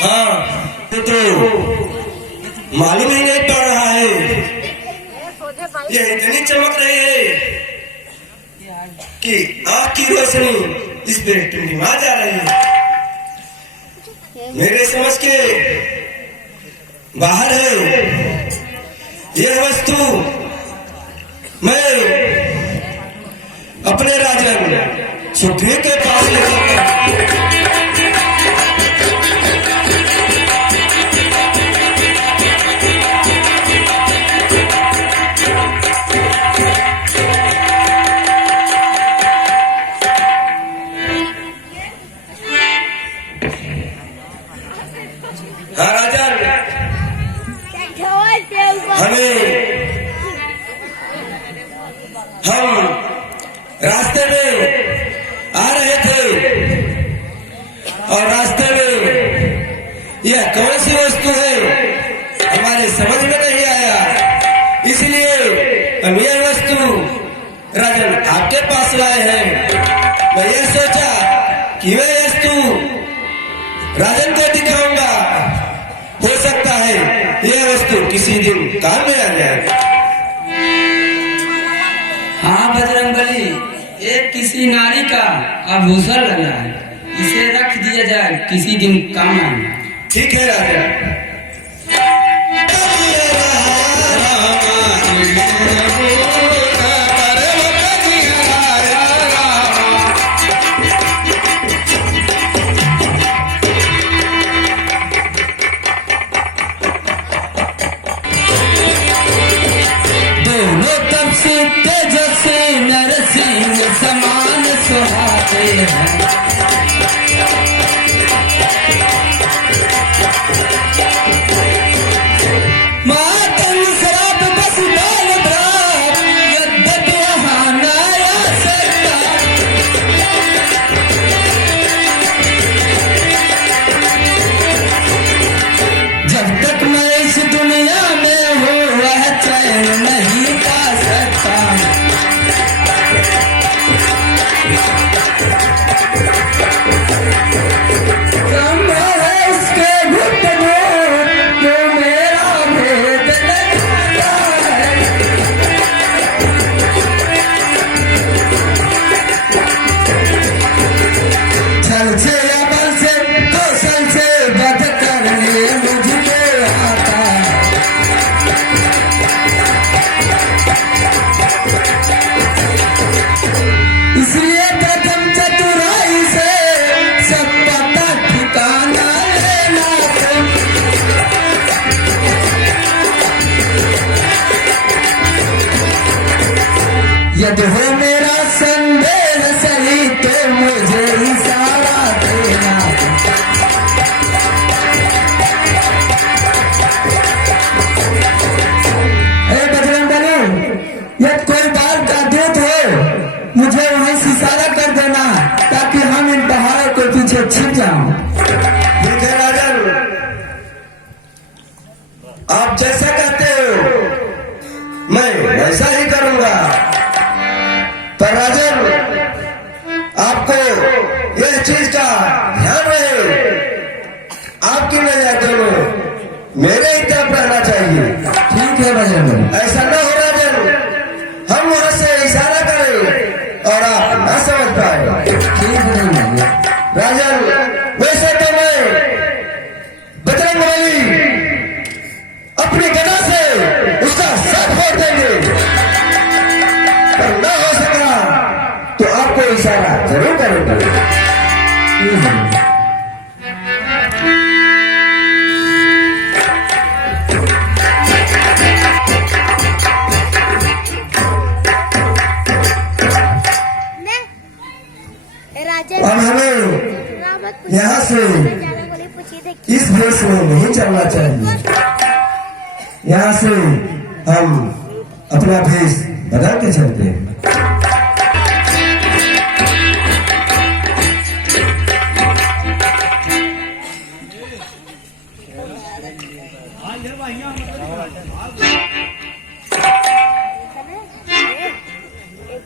हाँ तो मालूम ही नहीं पड़ रहा है, ये इतनी चमक रही है कि आँख की रोशनी इस पे टिमटिमा जा रही है। मेरे समझ के बाहर है यह वस्तु। मैं अपने राजन सुखवी के पास लेकर हाँ राजन, हम रास्ते में आ रहे थे और रास्ते में यह कौन सी वस्तु है हमारे समझ में नहीं आया, इसलिए हम यह वस्तु राजन आपके पास लाए हैं। मैं यह सोचा कि वह वस्तु राजन को दिखाऊंगा, हो सकता है यह वस्तु किसी दिन काम में आ जाए। हाँ बजरंगबली, एक किसी नारी का आभूषण लगा है, इसे रख दिया जाए, किसी दिन काम आए। ठीक है राजा। तेजस्वी नरसिंह समान सुहाते हैं, मातंग शराब बस बाल भ्रात, यद्यपि यहाँ नया सकता। जब तक मैं इस दुनिया में हूँ वह चैन नहीं पा सकता। संभव है उसके गुप्त दूत जो मेरा भेद लगाता है। छल से या बल से कौशल से वध करने मुझको आता है। इसलिए प्रथम चतुराई से सब पता ठिकाना लेना था। यदि हो मेरा संदेह सही तो मुझे इशारा देना। अरे बजरंगबली, यदि कोई बाल का दूत हो मुझे वहीं से इशारा कर देना ताकि हम इन पहाड़ों के पीछे छिप जाऊं। ठीक है राजन, आप जैसा कहते हो मैं वैसा ही करूंगा। पर राजन, आपको यह चीज का ध्यान रहे, आपकी नजर में मेरे ही तरफ रहना चाहिए। ठीक है बजरंगबली। ऐसा न हो राजन, हम वहां से इशारा करें और आप न समझ पाए। ठीक है बजरंगबली। राजन, वैसे तो मैं बजरंगबली अपनी गदा से उसका सर फोड़ देंगे, पर न हो सका तो आपको इशारा जरूर करेंगे। अब हमें यहाँ से इस भेष में नहीं चलना चाहिए। यहाँ से हम अपना भेष बदल के चलते हैं।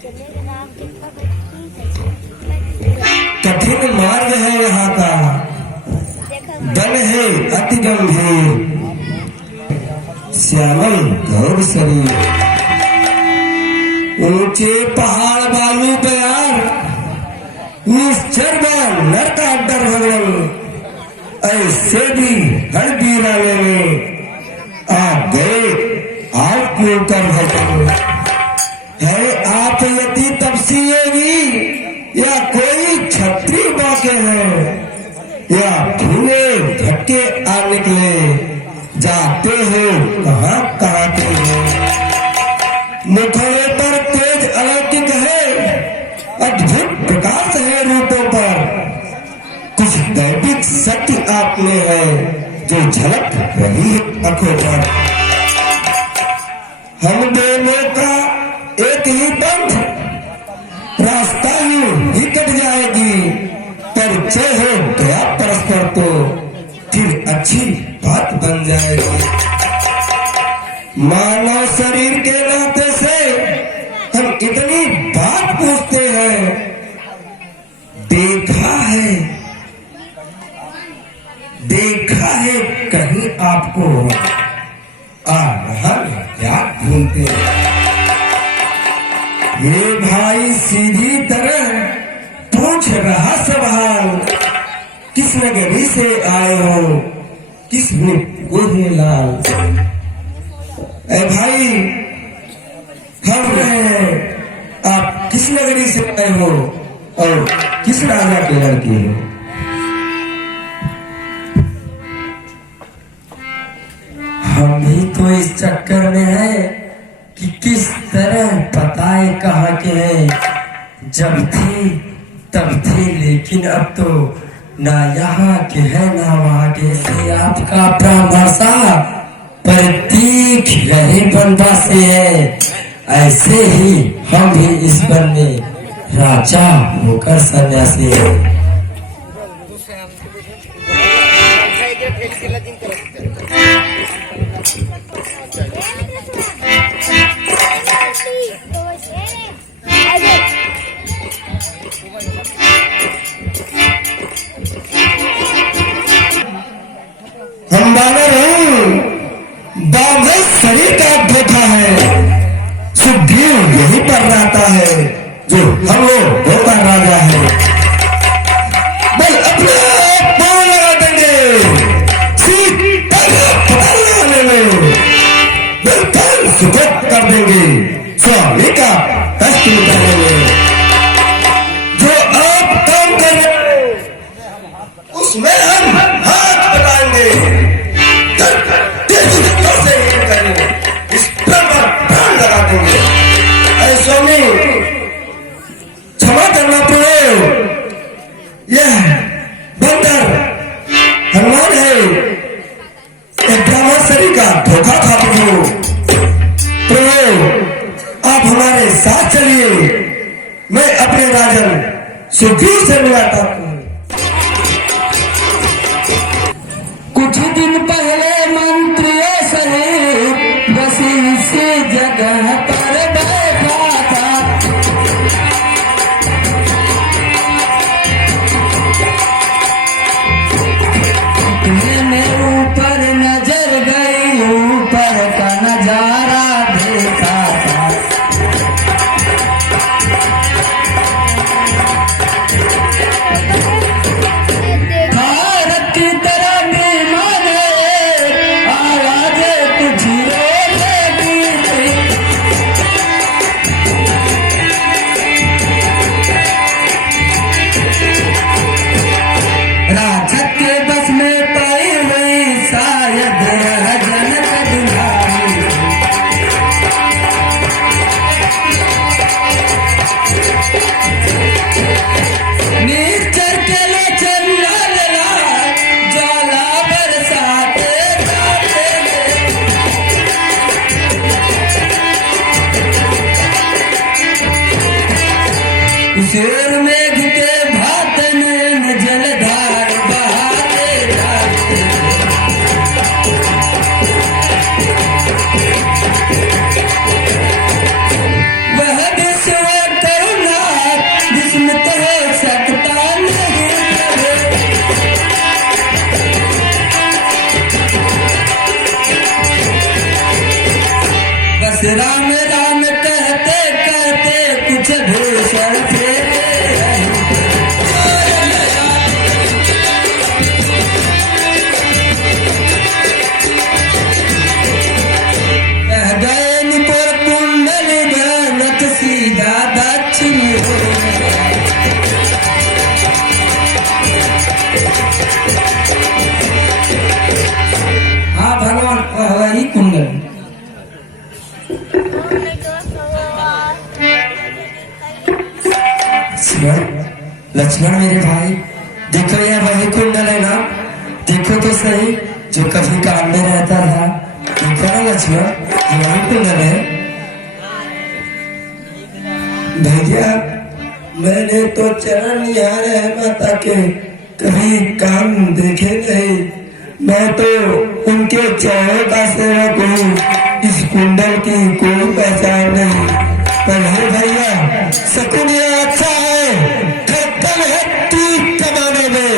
मेरे नाम कठिन मार्ग है यहाँ का, बन है अति गंभीर, श्यामल घोर शरीर, ऊंचे पहाड़ बालू पे यार, निश्चर नर का डर भगवान, ऐसे भी हर बीराने में आप गए आप क्यों कर भगवान है। आप यदि तपसीएगी या कोई छत्री बाके हैं, या धुए धक्के आ निकले, जाते हो कहाँ कहाते हो। मुखड़े पर तेज अलौकिक है, अद्भुत प्रकाश है रूपों पर, कुछ दैविक सत्य आप में है जो झलक रही है आंखों पर। हम दोनों का एक ही पंथ, रास्ता ही कट जाएगी, परिचय हो गया परस्पर तो फिर अच्छी बात बन जाएगी। मानव शरीर के नाते से हम इतनी बात पूछते हैं, देखा है कहीं आपको, हर क्या ढूंढते हैं। ये भाई सीधी तरह पूछ रहा सवाल, किस नगरी से आए हो, किसने कोहे लाल। ए भाई हम हैं, आप किस नगरी से आए हो और किस राजा के लड़के हो। हम भी तो इस चक्कर में है कि किस तरह बताए कहाँ के हैं। जब थे तब थे, लेकिन अब तो ना यहाँ के है ना वहाँ के। से आपका परामर्शा प्रतीक रहे बनवासी है, ऐसे ही हम भी इस वन में राजा होकर सन्यासी है। हम बानर हूँ, बांधे शरीर का धोखा है, सुग्रीव यहीं पर रहता है जो हम लोग होता राजा है। बल अपने आप पाँव लगा देंगे, सीट पर पता लगाने में बल कान सुखद कर देंगे, स्वामी का कष्ट मिटाने में। जो आप काम कर रहे हो उसमें हम हाथ बढ़ाएंगे, इस पर प्राण लगा देंगे। ऐसा में क्षमा करना पड़े, यह बंदर हनुमान है, एक ब्रह्मचरी का धोखा था प्रभु। आप हमारे साथ चलिए, मैं अपने राजन सुग्रीव से मिलाता हूँ। कुछ दिन पहले मंत्रियों सहित बसी से जगह पर बैठा था। मैंने ऊपर नजर गई, ऊपर का नजारा देखा था। भारत की तरह लक्ष्मण मेरे भाई, देखो यह वही कुंडल है ना, देखो तो सही जो कभी कान में रहता था। देखो ना लक्ष्मण, ये वही कुंडल है। भैया मैंने तो चरण निहारे है माता के, कभी काम देखे नहीं। मैं तो उनके चरणों का सेवक हूँ, इस कुंडल की कोई पहचान नहीं। पर हे भैया, शकुन ये अच्छा है, खत्म है तीर कमाने में।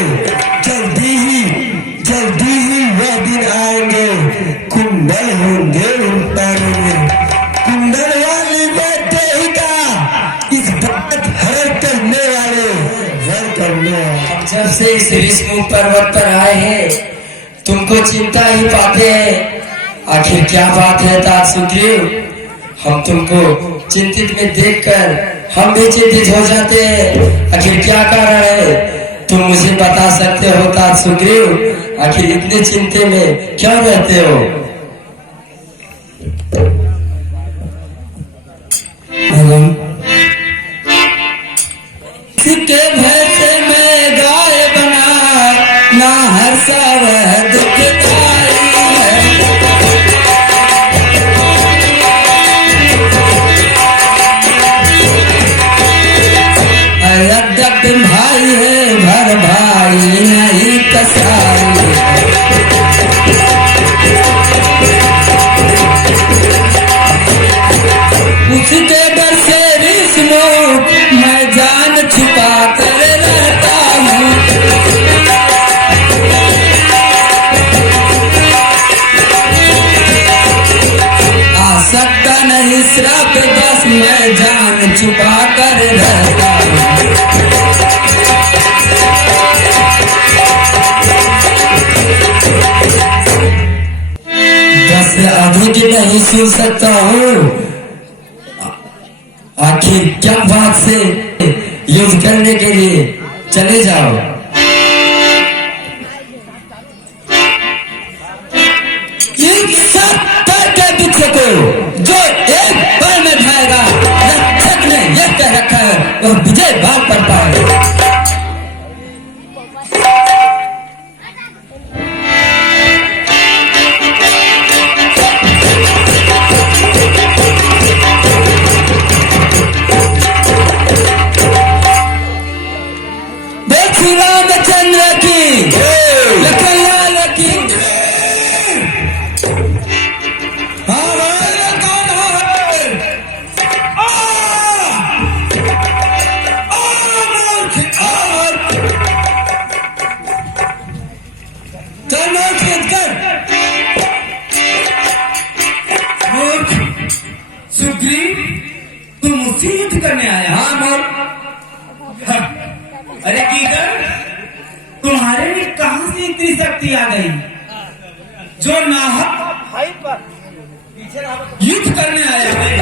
जल्दी ही वह दिन आएंगे, कुंडल होंगे उन पैरों में। कुंडल वाली देहिका, इस बात हर करने वाले हर करने वाले। जब से इस ऋषिमुख पर्वत पर आए हैं, तुमको चिंता ही पाते हैं। आखिर क्या बात है तात सुग्रीव? हम तुमको चिंतित में देखकर हम भी चिंतित हो जाते हैं। आखिर क्या कारण है, तुम मुझे बता सकते हो तात सुग्रीव? आखिर इतने चिंते में क्यों रहते हो? के भय से मैं गाय बना, ना हर्षा वह दुखदाई है। यद्यपि भाई है भर भाई नहीं कसाई। उसके डर से ऋषिमुख मैं जान छुपा कर रहता हूँ। आ सकता नहीं श्राप बस मैं जान छुपा कर रहता हूँ। बस अधिक नहीं सुन सकता हूँ। आखिर क्या बात से युद्ध करने के लिए चले जाओ। इन सब के पीछे को जो एक पल में खाएगा, रक्षक ने यह कह रखा है, वह विजय भाग पड़ता है। रामचंद्र की, लखन लाल की। हाँ भाई, कौन है? मूर्ख सुग्रीव, तुम मुझसे युद्ध करने आया? हाँ मूर्ख। अरे कीकर, तुम्हारे में कहां से इतनी शक्ति आ गई जो नाहक भाई पर युद्ध करने आया है?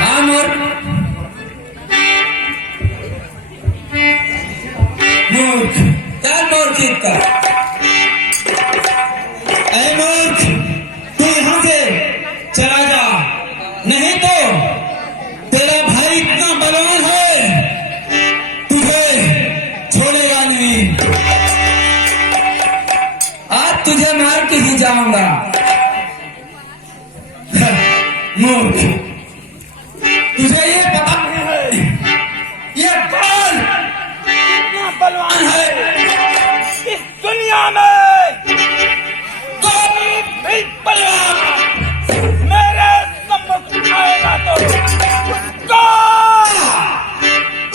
हाँ मूर्ख, क्या मूर्ख का? अरे मूर्ख, तू यहां से चला जा, नहीं तो तेरा भाई इतना बलवान है, छोड़ेगा नहीं। आज तुझे मार के ही जाऊंगा। मूर्ख, तुझे ये पता नहीं है ये कौन कितना बलवान है? इस दुनिया में कोई भी बलवान मेरे सम्मुख आएगा तो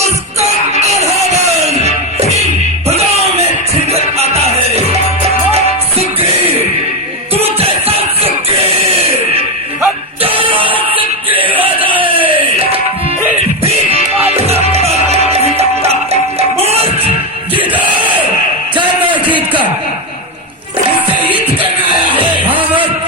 उसको भुजाओं में छिड़क आता है। सुग्रीव, तुम जैसा सुग्रीव सुग्रीव आ जाए, फिर भी मूर्ख गिदड़, जय मैं जीत कर मुझसे युद्ध करना आया है। हाँ मूर्ख,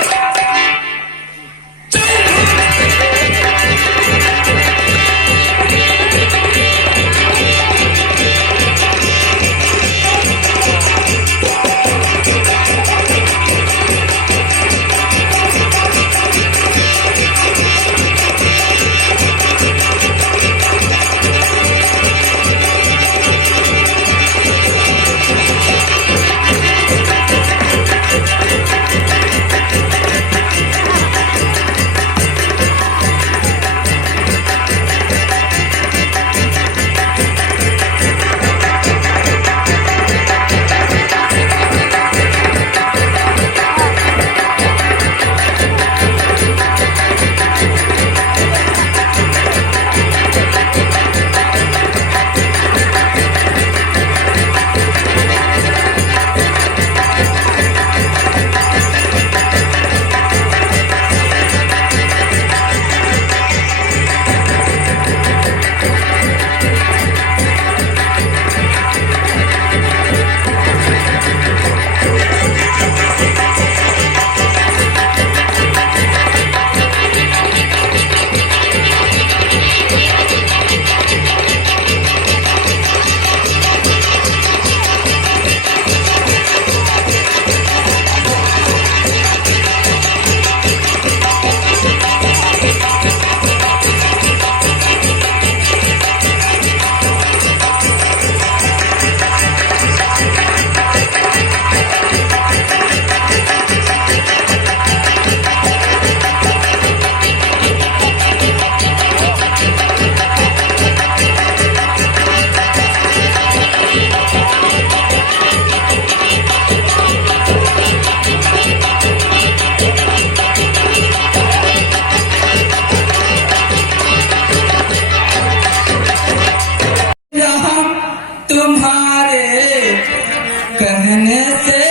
कहने से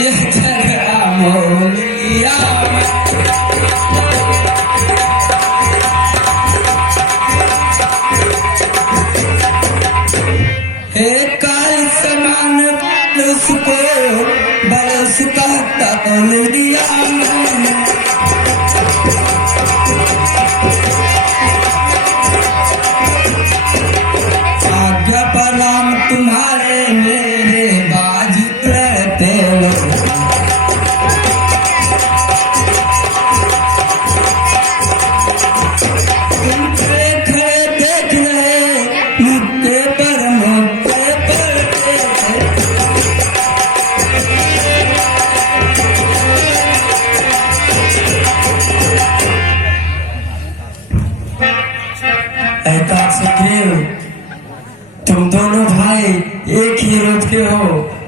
यह झगड़ा मोल लिया। एक काल समान उसको बरस का तौल दिया। आज्ञा प्रणाम तुम्हारे मेरे बाजी रहते हो। तुम खड़े देख रहे मुद्दे पर मुद्दे पर। ऐसा सुग्रीव, तुम दोनों भाई एक ही रूप के हो,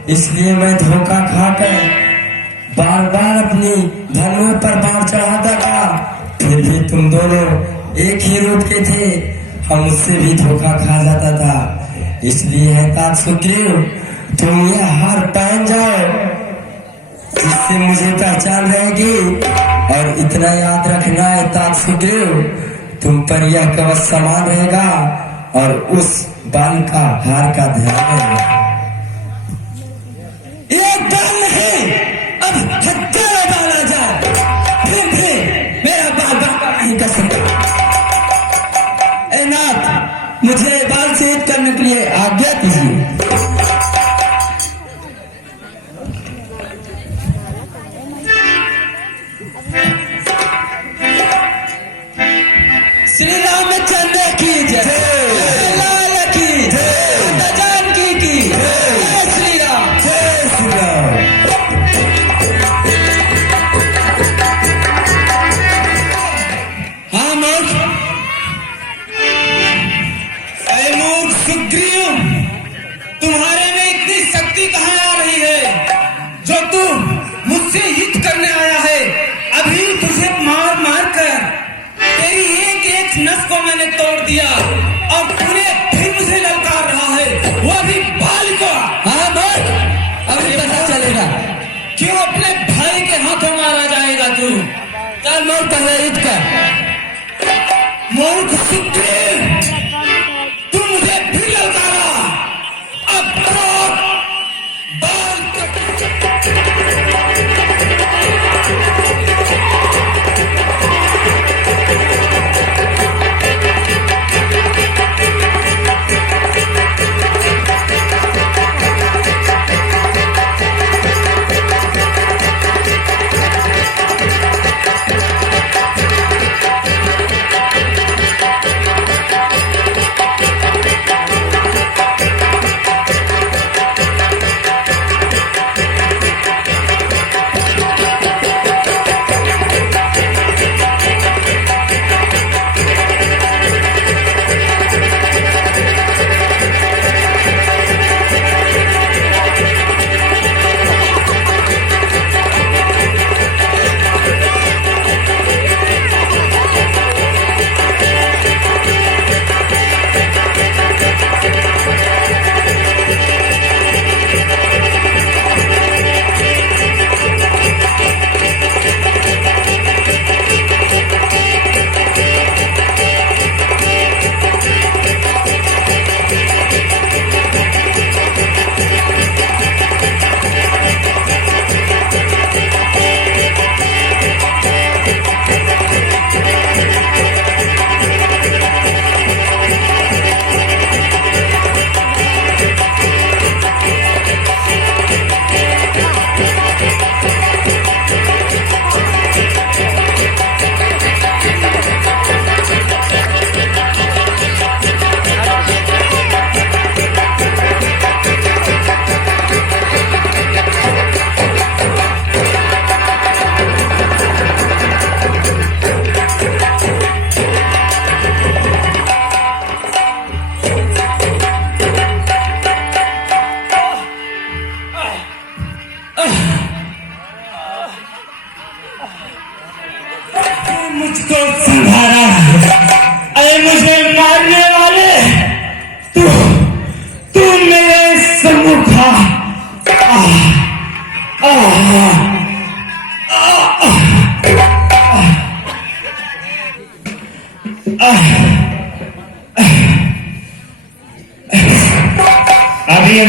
इसलिए मैं धोखा खाकर बार बार अपनी धनुष पर बाण चढ़ाता था। फिर भी तुम दोनों एक ही रूप के थे, हम उससे भी धोखा खा जाता था। इसलिए है तात सुग्रीव, तुम यह हार पहन जाओ, जिससे मुझे पहचान रहेगी। और इतना याद रखना है तात सुग्रीव, तुम पर यह कवच समान रहेगा और उस बाल का हार का ध्यान रहेगा। एक बाल नहीं, अब हत्यारा डाला जाए, फिर भी मेरा बाल बाका नहीं कर सकता। ए नाथ, मुझे बाल छेद करने के लिए आज्ञा कीजिए। श्री रामचंद्र की जय, लाल की जय, माता जानकी की जय, जय श्री राम, जय श्री राम। हाँ मूर्ख, ऐ मूर्ख सुग्रीव, तुम्हारे में इतनी शक्ति कहाँ आ रही है जो तू मुझसे युद्ध करने आया है? अभी तुझे मार मार कर तेरी एक एक नस को मैंने तोड़ दिया और तूने फिर मुझे ललकार रहा है, वो भी बाल को। हाँ बोल, अभी पता चलेगा क्यों अपने भाई के हाथों मारा जाएगा तू। चल मोर पहले युद्ध कर। मूर्ख सुग्रीव, तू मुझे फिर ललकारा, अब तो बाल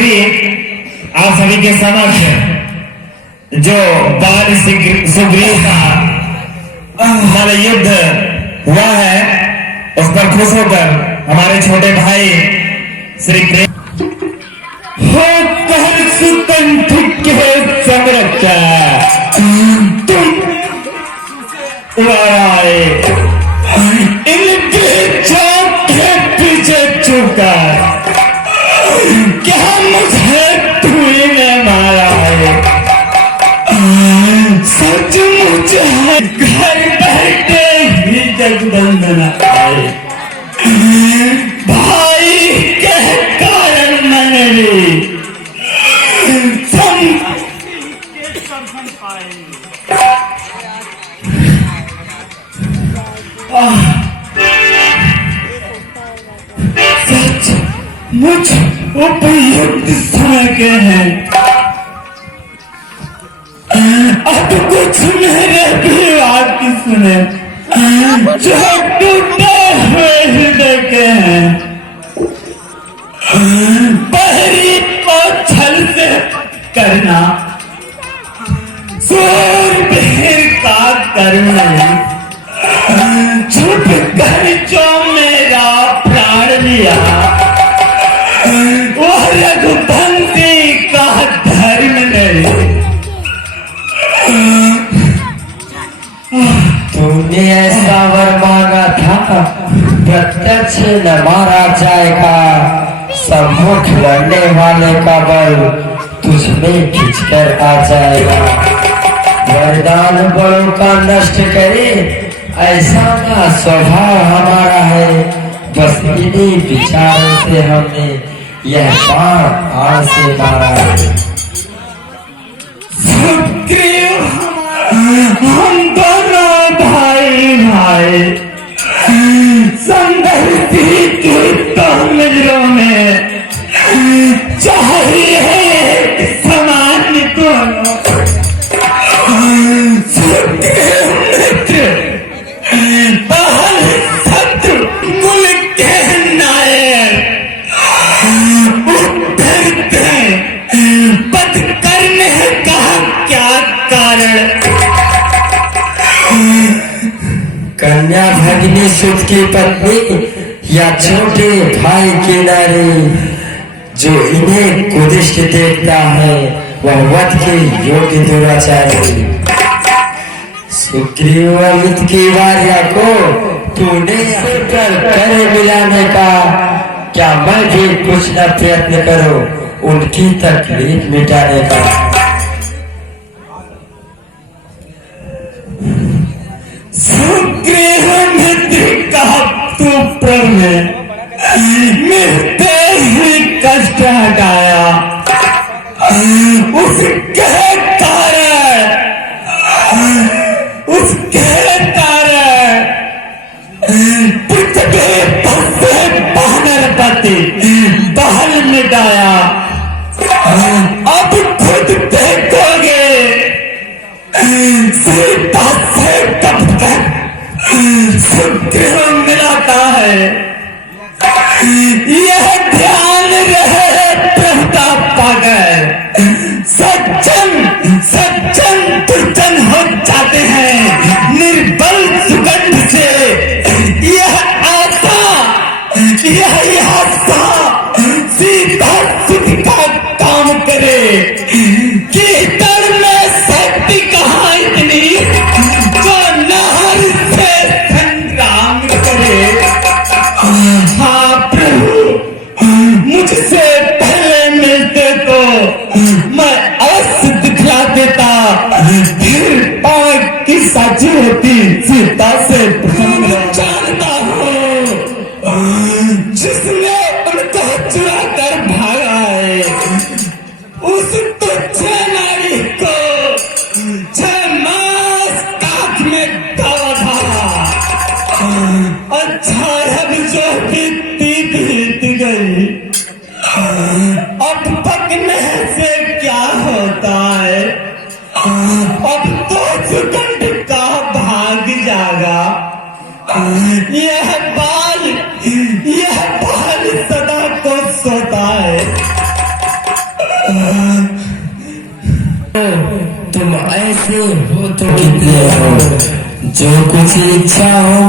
अभी आप सभी के समक्ष जो बाल सुग्रीव का मल युद्ध हुआ है उस पर खुश होकर हमारे छोटे भाई श्री कृष्ण हो कहर सुकंठ के समरता तुम आए इनके चौक के पीछे चुका क्या मुझे तूने ने मारा है सचमुच है घर बैठे ही जगबंधन आए भाई के कारण मैंने भी सच मुझ उपयुक्त समय के हैं अब कुछ मेरे भी बात की सुने जो टूटे हुए हृदय के हैं पहली को छल से करना सूरवीर का कर्म नहीं छुप कर जो मेरा प्राण लिया वो रघुवंशी का धर्म नहीं। तूने ऐसा वर मांगा था प्रत्यक्ष न मारा जाएगा सम्मुख लड़ने वाले का बल तुझमें खिंचकर आ जाएगा वरदान बलों का नष्ट करे ऐसा ना स्वभाव हमारा है बस इन्हीं विचारों से हमने यह बाण आड़ से मारा है। सुग्रीव हम दोनों भाई भाई संघर्षी तो मित्रों में चाहिए एक समान दोनों सुग्रीव मित्र पहल शत्रु कुल के नायक उतरते पद करने का क्या कारण कन्या भगिनी सुत की पत्नी या छोटे भाई की नारी जो इन्हें कुदिष्ट देखता है वह वध के योग्य दुराचारी सुग्रीवामित की वार्या को तूने कर करे मिलाने का क्या मैं भी कुछ न प्रयत्न करो उनकी तकलीफ मिटाने का। सुग्रीव मित्र का तू प्रण में मिलते ही कष्ट हटाया उसके कारण पृथ्वी पर से वानरपति बहल मिटाया अब खुद देखोगे सीता से कब तक सुग्रीव मिलाता है यह ध्यान रहे प्रताप पाकर सज्जन सज्जन दुर्जन हो जाते हैं निर्बल सुगंध से यह आशा सीता सुख का काम करे कि तड़ में शक्ति कहाँ इतनी जो नहर से संग्राम करे। हाँ प्रभु मुझसे पहले मिलते तो मैं अवश्य दिखला देता फिर पाक की साझी होती सीता से जानता हूँ जिसने उनको चुरा कर भागा है उस तुच्छ नारी को 6 मास काख में डाला था। अच्छा अब जो बीत गई अब पकने से क्या होता है अब तो सुगंध का भाग जागा यह बाल सदा को सोता है तुम ऐसे हो तो कितने हो, जो कुछ इच्छा हो